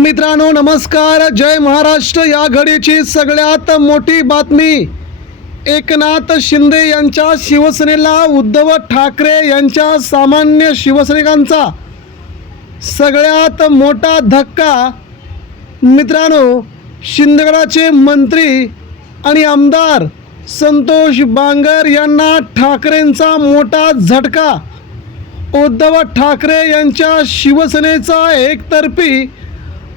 मित्रांनो नमस्कार, जय महाराष्ट्र। या घडीची सगळ्यात मोठी बातमी, एकनाथ शिंदे यांच्या शिवसेनेला उद्धव ठाकरे यांच्या सामान्य शिवसैनिकांचा सगळ्यात मोठा धक्का। मित्रांनो, शिंदेगडाचे मंत्री आणि आमदार संतोष बांगर यांना ठाकरेंचा मोठा झटका। उद्धव ठाकरे यांच्या शिवसेनेचा एकतर्फी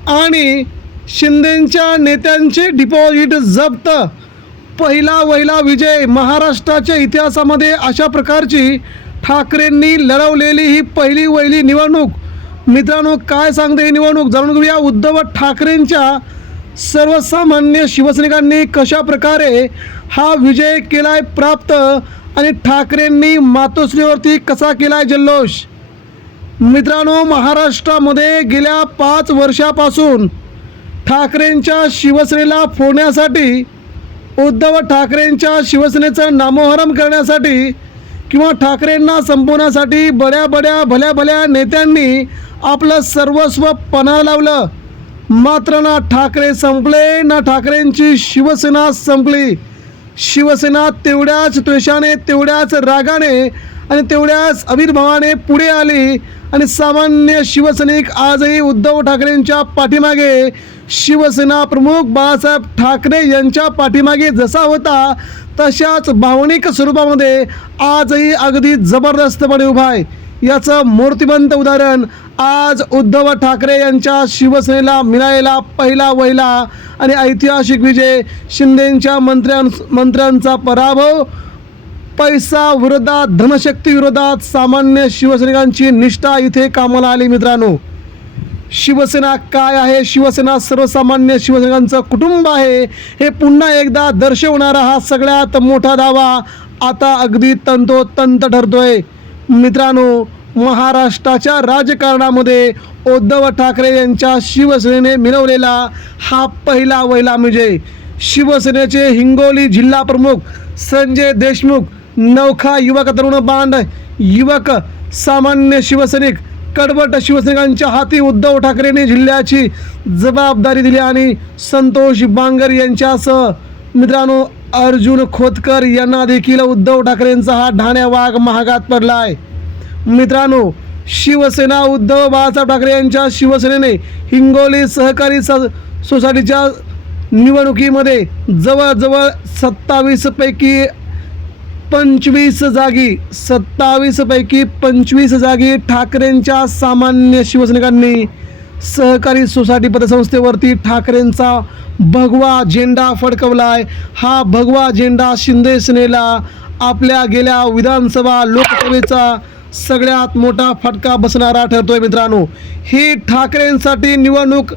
आणि शिंदेंच्या नेत्यांचे डिपॉझिट जप्त। पहिला वहिला विजय। महाराष्ट्राच्या इतिहासामध्ये अशा प्रकारची ठाकरेंनी लढवलेली ही पहिली वहिली निवडणूक। मित्रांनो, काय सांगते ही निवडणूक जाणून घेऊया। उद्धव ठाकरेंच्या सर्वसामान्य शिवसैनिकांनी कशा प्रकारे हा विजय केलाय प्राप्त आणि ठाकरेंनी मातोश्रीवरती कसा केलाय जल्लोष। मित्रांनो, महाराष्ट्रामध्ये गेल्या 5 वर्षापासून ठाकरेंच्या शिवसेनेला फोडण्यासाठी, उद्धव ठाकरेंच्या शिवसेनेचं नामोहरम करण्यासाठी किंवा ठाकरेंना संपवण्यासाठी भल्या भल्या नेत्यांनी आपलं सर्वस्व पणाला लावलं। मात्र ना ठाकरे संपले, ना ठाकरेंची शिवसेना संपली। शिवसेना तेवढ्याच त्वेषाने, तेवढ्याच रागाने आणि तेवढ्याच आविर्भावाने पुढे आली आणि सामान्य शिवसैनिक आजही उद्धव ठाकरेंच्या पाठीमागे, शिवसेना प्रमुख बाळासाहेब ठाकरे यांच्या पाठीमागे जसा होता तशाच भावनिक स्वरूपामध्ये आजही अगदी जबरदस्तपणे उभा आहे। याचं मूर्तिमंत उदाहरण आज उद्धव ठाकरे यांच्या शिवसेनेला मिळालेला पहिला वहिला आणि ऐतिहासिक विजय। शिंदेंच्या मंत्र्यांचा पराभव, पैसा विरोधात, धनशक्ती विरोधात सामान्य शिवसैनिकांची निष्ठा इथे कामाला आली। मित्रांनो, शिवसेना काय आहे, शिवसेना सर्वसामान्य शिवसैनिकांचं कुटुंब आहे हे पुन्हा एकदा दर्शवणारा हा सगळ्यात मोठा दावा आता अगदी तंतोतंत ठरतोय। मित्रांनो, महाराष्ट्राच्या राजकारणामध्ये उद्धव ठाकरे यांच्या शिवसेनेने मिळवलेला हा पहिला वहिला विजय। शिवसेनेचे हिंगोली जिल्हा प्रमुख संजय देशमुख, नौखा युवक तरुण बांड युवक, सामान्य शिवसैनिक, कडवट शिवसैनिकांच्या हाती उद्धव ठाकरेंनी जिल्ह्याची जबाबदारी दिली आणि संतोष बांगर यांच्यासह मित्रांनो अर्जुन खोतकर यांना देखील उद्धव ठाकरेंचा हा ढाण्या वाघ महागात पडला आहे। मित्रांनो, शिवसेना उद्धव बाळासाहेब ठाकरे यांच्या शिवसेनेने हिंगोली सहकारी सोसायटीच्या निवडणुकीमध्ये जवळजवळ 27 पैकी 25 जागी ठाकरेंच्या सामान्य शिवसैनिकांनी सहकारी सोसायटी पतसंस्थेवरती ठाकरेंचा भगवा झेंडा फडकवलाय। हा भगवा झेंडा शिंदे सेनेला आपल्या गेल्या विधानसभा लोकसभेचा सगळ्यात मोठा फटका बसणारा ठरतोय। मित्रांनो, ही ठाकरेंसाठी निवडणूक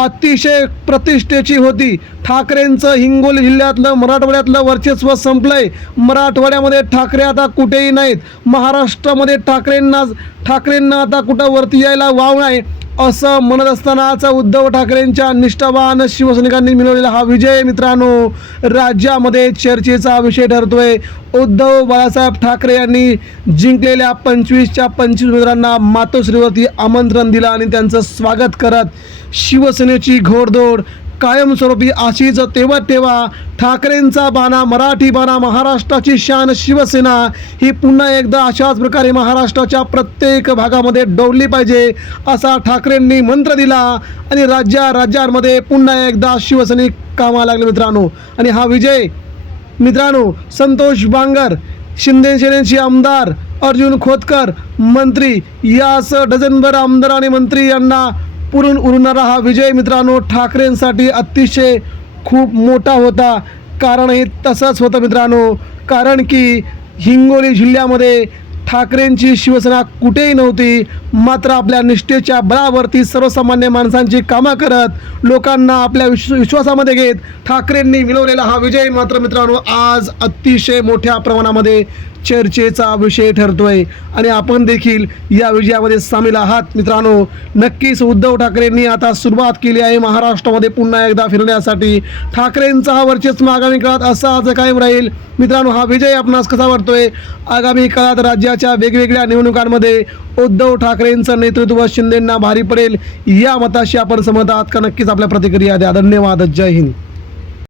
अतिशय प्रतिष्ठेची होती। ठाकरेंचं हिंगोली जिल्ह्यातलं, मराठवाड्यातलं वर्चस्व संपलंय। मराठवाड्यामध्ये ठाकरे आता कुठेही नाहीत। महाराष्ट्रामध्ये ठाकरेंना आता कुठं वरती यायला वाव नाही असं म्हणत असतानाच उद्धव ठाकरेंच्या निष्ठावान शिवसैनिकांनी मिळवलेला हा विजय मित्रांनो राज्यामध्ये चर्चेचा विषय ठरतोय। उद्धव बाळासाहेब ठाकरे यांनी जिंकलेल्या 25च्या 25 उमेदवारांना मातोश्रीवरती आमंत्रण दिलं आणि त्यांचं स्वागत करत शिवसेनेची घोडदौड कायमस्वरूपी अशीच तेव्हा ठाकरेंचा बाणा, मराठी बाणा, महाराष्ट्राची शान शिवसेना ही पुन्हा एकदा अशाच प्रकारे महाराष्ट्राच्या प्रत्येक भागामध्ये डोलली पाहिजे असा ठाकरेंनी मंत्र दिला आणि राज्यांमध्ये पुन्हा एकदा शिवसैनिक कामाला लागले। मित्रांनो, आणि हा विजय मित्रांनो संतोष बांगर, शिंदे सेनेचे आमदार अर्जुन खोतकर मंत्री, यास डझनभर आमदार आणि मंत्री यांना पुरून उरणारा हा विजय मित्रांनो ठाकरेंसाठी अतिशय खूप मोठा होता। कारण हे तसंच होतं मित्रांनो, कारण की हिंगोली जिल्ह्यामध्ये ठाकरेंची शिवसेना कुठेही नव्हती। मात्र आपल्या निष्ठेच्या बळावरती सर्वसामान्य माणसांची कामं करत लोकांना आपल्या विश्वासामध्ये घेत ठाकरेंनी मिळवलेला हा विजय मात्र मित्रांनो आज अतिशय मोठ्या प्रमाणामध्ये चर्चेचा विषय ठरतोय आणि आपण देखील या विजयामध्ये सामील आहात. मित्रांनो, नक्कीच उद्धव ठाकरेंनी आता सुरुवात केली आहे महाराष्ट्रामध्ये पुन्हा एकदा फिरण्यासाठी. ठाकरेंचा हा वर्चस्व आगामी काळात असाच कायम राहील. मित्रांनो, हा विजय आपणास कसा वाटतोय? आगामी काळात राज्याच्या वेगवेगळ्या निवडणुकांमध्ये उद्धव ठाकरेंचं नेतृत्व शिंदेंना भारी पडेल या मताशी आपण सहमत आहात का? नक्कीच आपल्या प्रतिक्रिया द्या. धन्यवाद. जय हिंद.